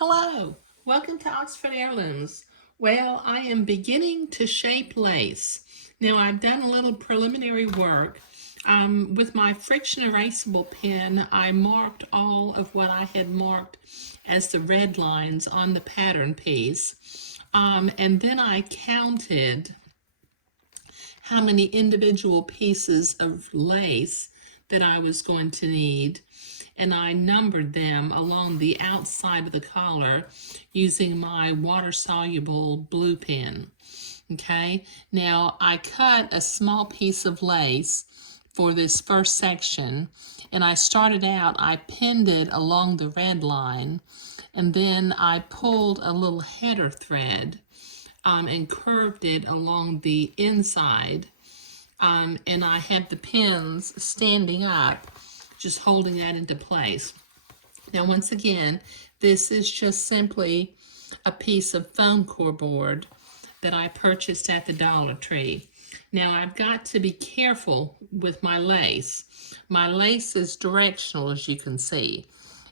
Hello, welcome to Oxford Heirlooms. Well, I am beginning to shape lace. Now, I've done a little preliminary work. With my friction erasable pen, I marked all of what I had marked as the red lines on the pattern piece. And then I counted how many individual pieces of lace that I was going to need, and I numbered them along the outside of the collar using my water-soluble blue pen. Okay, now I cut a small piece of lace for this first section, and I started out, I pinned it along the red line, and then I pulled a little header thread and curved it along the inside. And I have the pins standing up, just holding that into place. Now, once again, this is just simply a piece of foam core board that I purchased at the Dollar Tree. Now, I've got to be careful with my lace. My lace is directional, as you can see.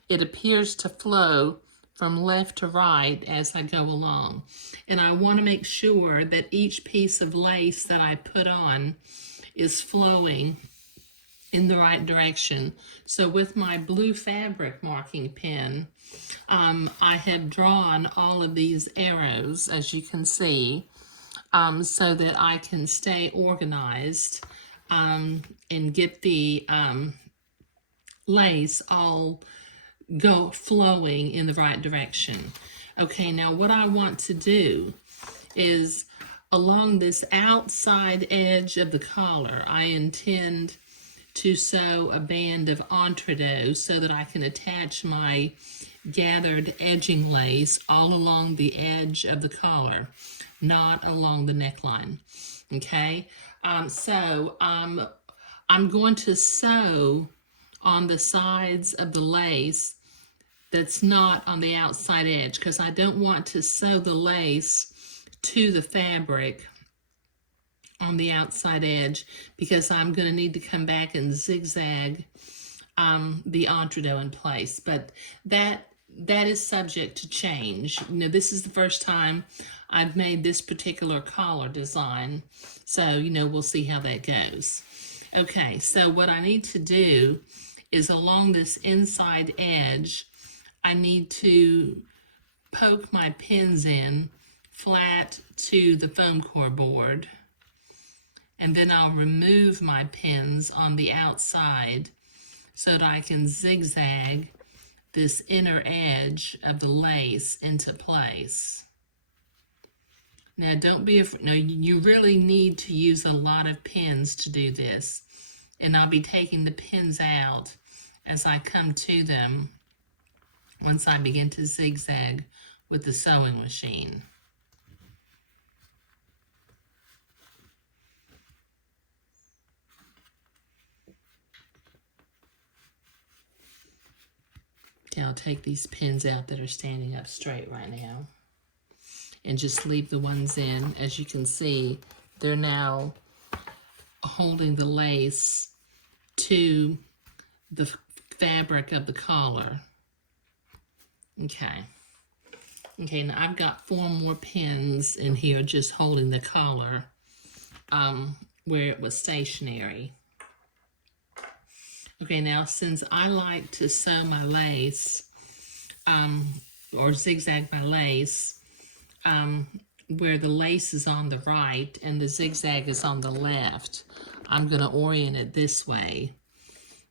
It appears to flow from left to right as I go along. And I want to make sure that each piece of lace that I put on is flowing in the right direction. So with my blue fabric marking pen, I have drawn all of these arrows, as you can see, so that I can stay organized and get the lace all go flowing in the right direction. Okay, now what I want to do is along this outside edge of the collar, I intend to sew a band of entredot so that I can attach my gathered edging lace all along the edge of the collar, not along the neckline. Okay, I'm going to sew on the sides of the lace that's not on the outside edge, because I don't want to sew the lace to the fabric on the outside edge, because I'm going to need to come back and zigzag the entredot in place. But that is subject to change. You know, this is the first time I've made this particular collar design, so we'll see how that goes. Okay, so what I need to do is along this inside edge, I need to poke my pins in flat to the foam core board, and then I'll remove my pins on the outside so that I can zigzag this inner edge of the lace into place. Now, don't be afraid. No, you really need to use a lot of pins to do this, and I'll be taking the pins out as I come to them once I begin to zigzag with the sewing machine. Okay, I'll take these pins out that are standing up straight right now and just leave the ones in. As you can see, they're now holding the lace to the fabric of the collar. Okay, now I've got 4 more pins in here just holding the collar where it was stationary. Okay, now since I like to sew my lace or zigzag my lace where the lace is on the right and the zigzag is on the left, I'm going to orient it this way.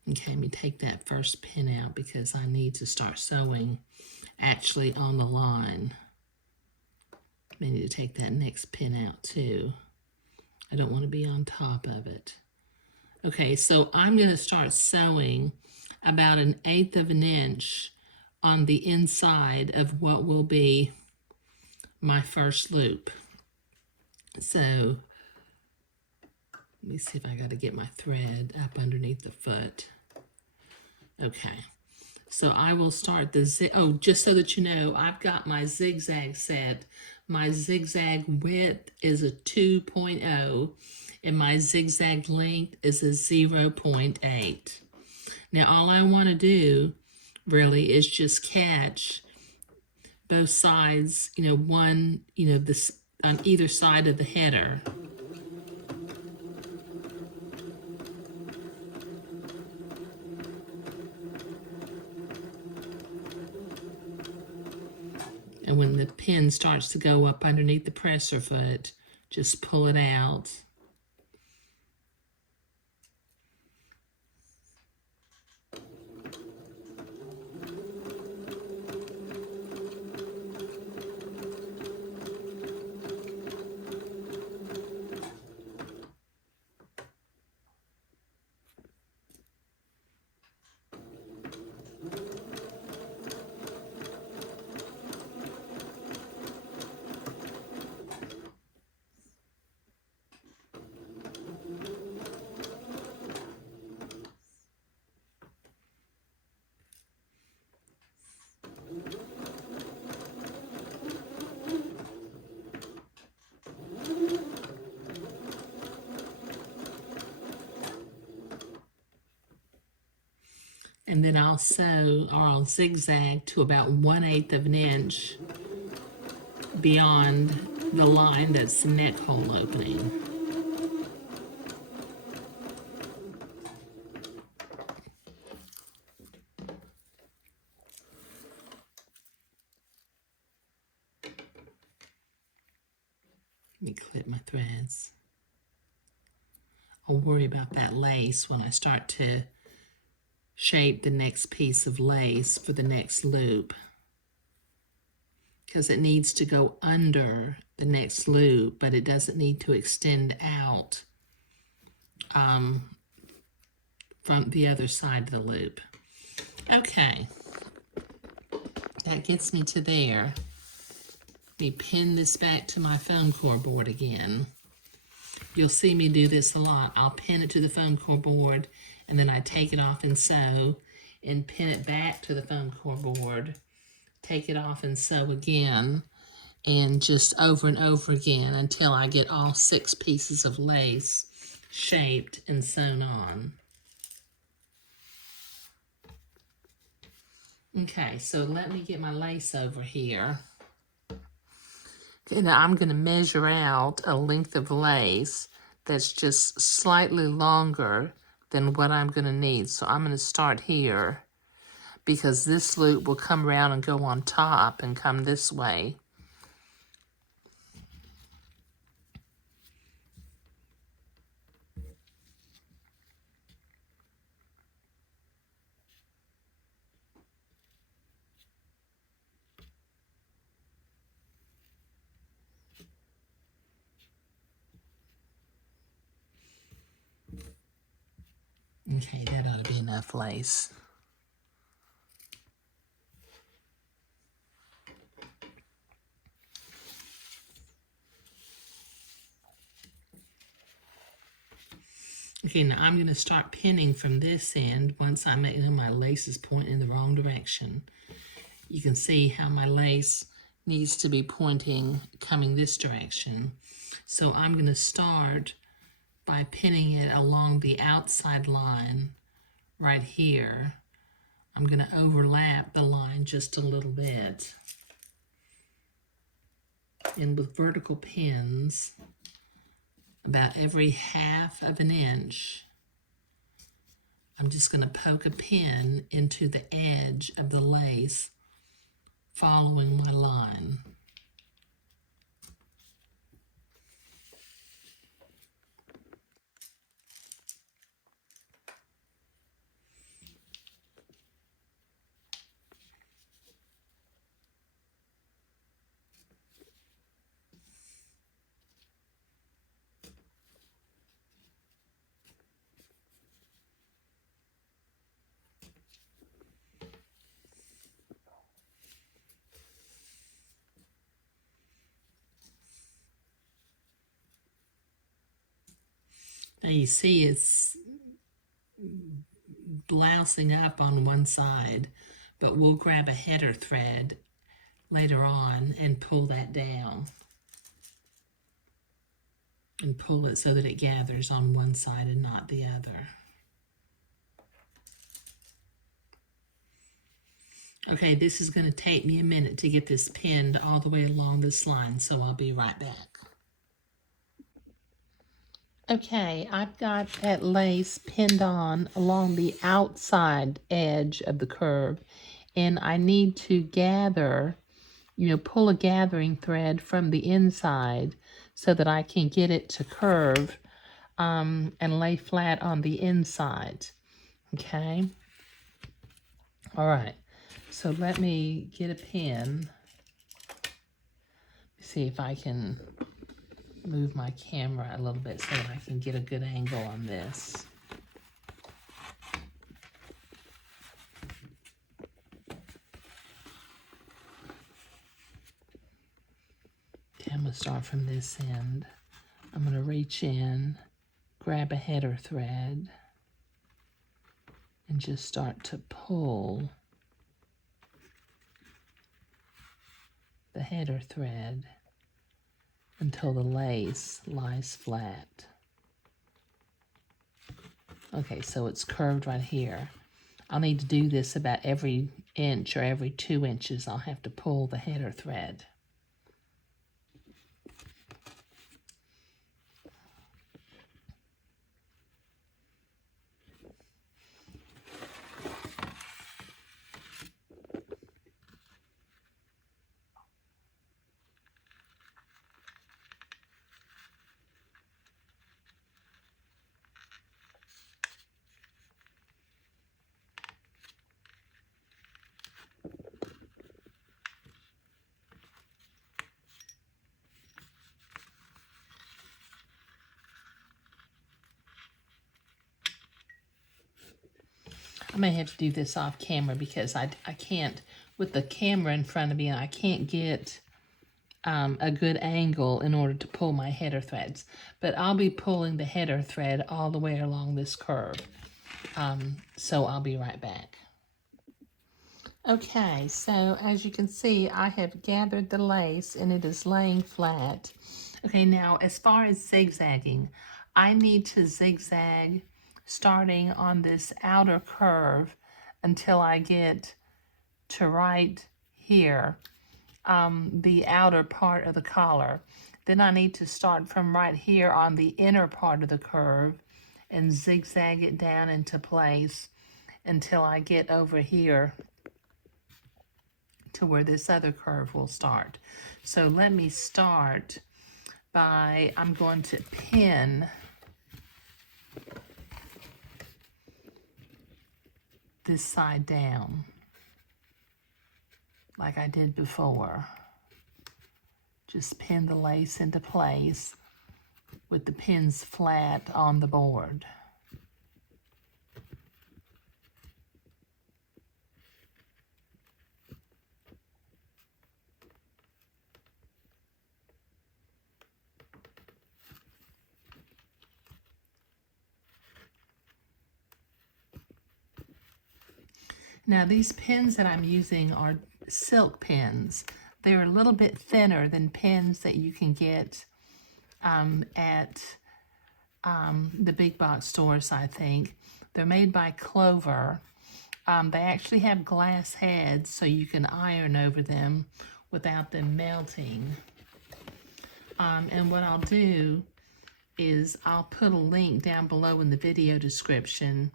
Okay, let me take that first pin out because I need to start sewing actually on the line. I need to take that next pin out too. I don't want to be on top of it. Okay, so I'm going to start sewing about 1/8 of an inch on the inside of what will be my first loop. So let me see if I got to get my thread up underneath the foot. Okay, so I will start the just so that you know, I've got my zigzag set. My zigzag width is a 2.0 and my zigzag length is a 0.8. Now all I want to do really is just catch both sides, one, this on either side of the header. And when the pin starts to go up underneath the presser foot, just pull it out. And then I'll sew, or I'll zigzag to about 1/8 of an inch beyond the line that's the neck hole opening. Let me clip my threads. I'll worry about that lace when I start to shape the next piece of lace for the next loop, because it needs to go under the next loop, but it doesn't need to extend out from the other side of the loop. Okay, that gets me to there. Let me pin this back to my foam core board again. You'll see me do this a lot. I'll pin it to the foam core board, and then I take it off and sew, and pin it back to the foam core board, take it off and sew again, and just over and over again until I get all 6 pieces of lace shaped and sewn on. Okay, so let me get my lace over here. And I'm going to measure out a length of lace that's just slightly longer than what I'm going to need. So I'm going to start here, because this loop will come around and go on top and come this way. Okay, that ought to be enough lace. Okay, now I'm going to start pinning from this end once I make my lace is pointing in the wrong direction. You can see how my lace needs to be pointing, coming this direction. So I'm going to start by pinning it along the outside line right here. I'm going to overlap the line just a little bit. And with vertical pins, about every 1/2 of an inch, I'm just going to poke a pin into the edge of the lace following my line. Now you see it's blousing up on one side, but we'll grab a header thread later on and pull that down. And pull it so that it gathers on one side and not the other. Okay, this is going to take me a minute to get this pinned all the way along this line, so I'll be right back. Okay, I've got that lace pinned on along the outside edge of the curve, and I need to gather, pull a gathering thread from the inside so that I can get it to curve and lay flat on the inside. Okay. All right. So let me get a pin. See if I can move my camera a little bit so that I can get a good angle on this. Okay, I'm going to start from this end. I'm going to reach in, grab a header thread, and just start to pull the header thread until the lace lies flat. Okay, so it's curved right here. I'll need to do this about every inch or every 2 inches. I'll have to pull the header thread. I may have to do this off camera because I can't, with the camera in front of me, I can't get a good angle in order to pull my header threads. But I'll be pulling the header thread all the way along this curve. So I'll be right back. Okay, so as you can see, I have gathered the lace and it is laying flat. Okay, now as far as zigzagging, I need to zigzag starting on this outer curve until I get to right here, the outer part of the collar. Then I need to start from right here on the inner part of the curve and zigzag it down into place until I get over here to where this other curve will start. So let me start by, I'm going to pin this side down like I did before. Just pin the lace into place with the pins flat on the board. Now these pins that I'm using are silk pins. They're a little bit thinner than pins that you can get at the big box stores, I think. They're made by Clover. They actually have glass heads so you can iron over them without them melting. And what I'll do is I'll put a link down below in the video description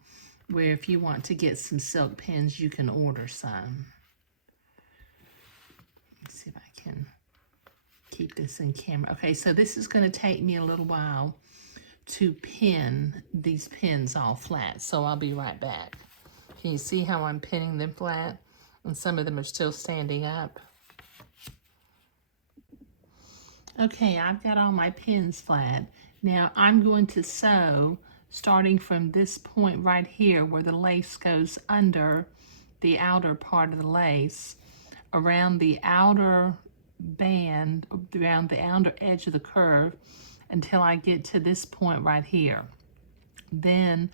where if you want to get some silk pins, you can order some. Let's see if I can keep this in camera. Okay, so this is going to take me a little while to pin these pins all flat, so I'll be right back. Can you see how I'm pinning them flat? And some of them are still standing up. Okay, I've got all my pins flat. Now I'm going to sew starting from this point right here where the lace goes under the outer part of the lace, around the outer band, around the outer edge of the curve until I get to this point right here. Then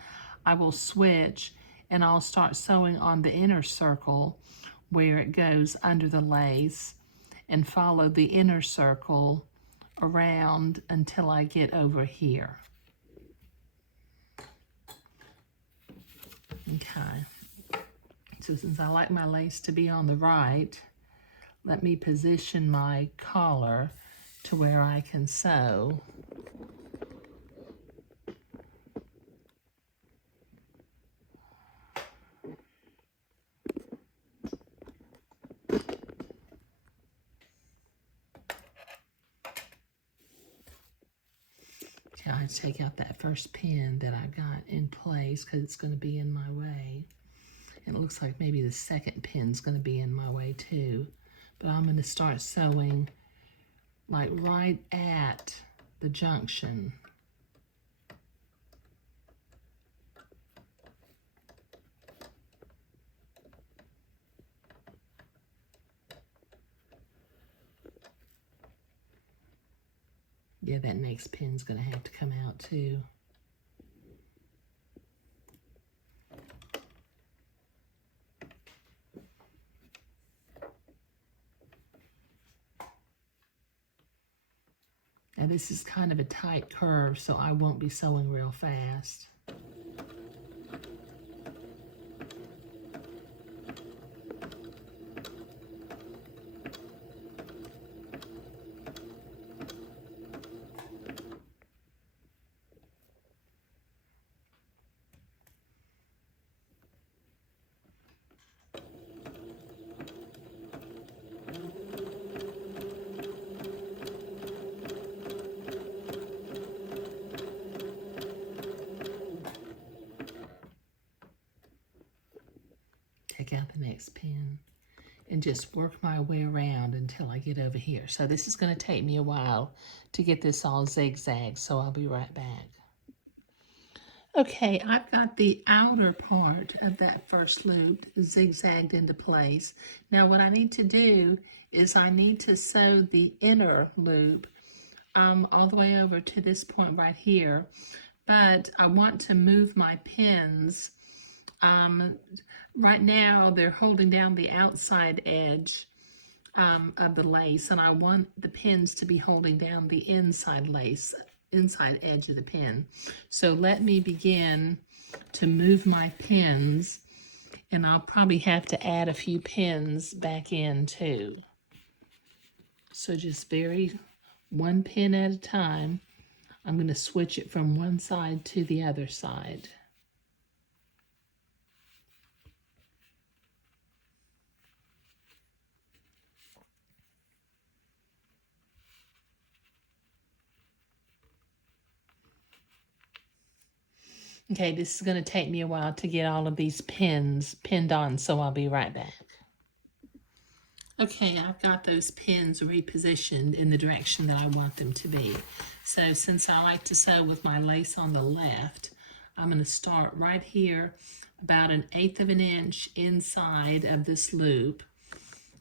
I will switch and I'll start sewing on the inner circle where it goes under the lace and follow the inner circle around until I get over here. Okay, So since I like my lace to be on the right, let me position my collar to where I can sew. Okay, I take out that first pin that I got in place because it's going to be in my way. And it looks like maybe the second pin's going to be in my way too. But I'm going to start sewing like right at the junction. Yeah, that next pin's going to have to come out too. Now this is kind of a tight curve, so I won't be sewing real fast. Take out the next pin and just work my way around until I get over here. So this is going to take me a while to get this all zigzag, so I'll be right back. Okay, I've got the outer part of that first loop zigzagged into place. Now what I need to do is I need to sew the inner loop all the way over to this point right here, but I want to move my pins. Right now they're holding down the outside edge of the lace, and I want the pins to be holding down the inside edge of the pin. So let me begin to move my pins, and I'll probably have to add a few pins back in too. So just one pin at a time. I'm going to switch it from one side to the other side. Okay, this is going to take me a while to get all of these pins pinned on, so I'll be right back. Okay, I've got those pins repositioned in the direction that I want them to be. So since I like to sew with my lace on the left, I'm going to start right here about 1/8 of an inch inside of this loop.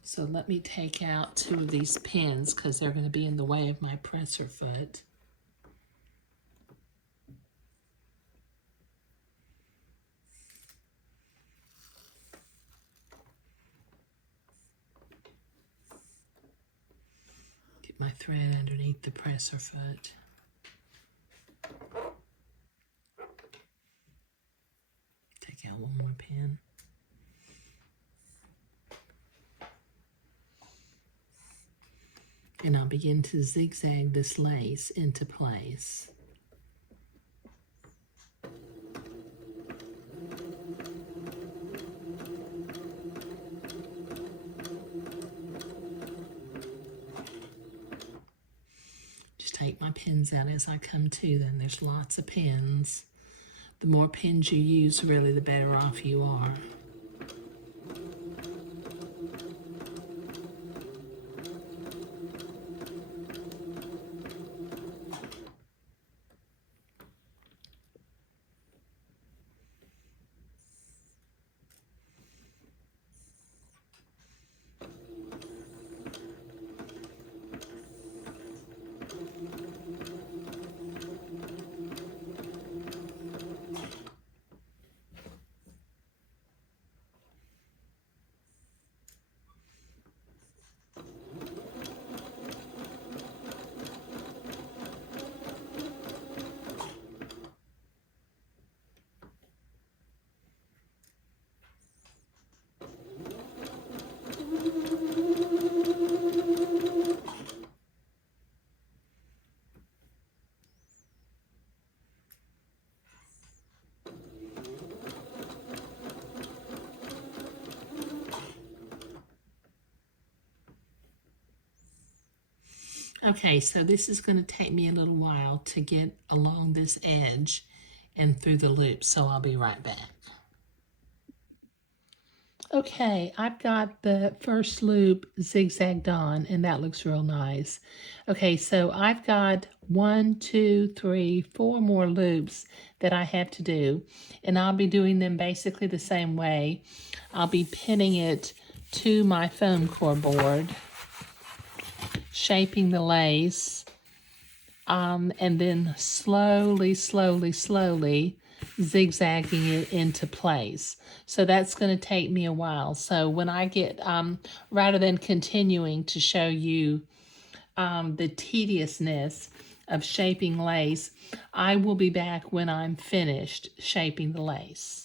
So let me take out 2 of these pins because they're going to be in the way of my presser foot. Get my thread underneath the presser foot. Take out 1 more pin. And I'll begin to zigzag this lace into place. Just take my pins out as I come to them. There's lots of pins. The more pins you use, really, the better off you are. Okay, so this is going to take me a little while to get along this edge and through the loop, so I'll be right back. Okay, I've got the first loop zigzagged on, and that looks real nice. Okay, so I've got 1, 2, 3, 4 more loops that I have to do, and I'll be doing them basically the same way. I'll be pinning it to my foam core board, shaping the lace, and then slowly zigzagging it into place. So that's going to take me a while. So when I get, rather than continuing to show you the tediousness of shaping lace, I will be back when I'm finished shaping the lace.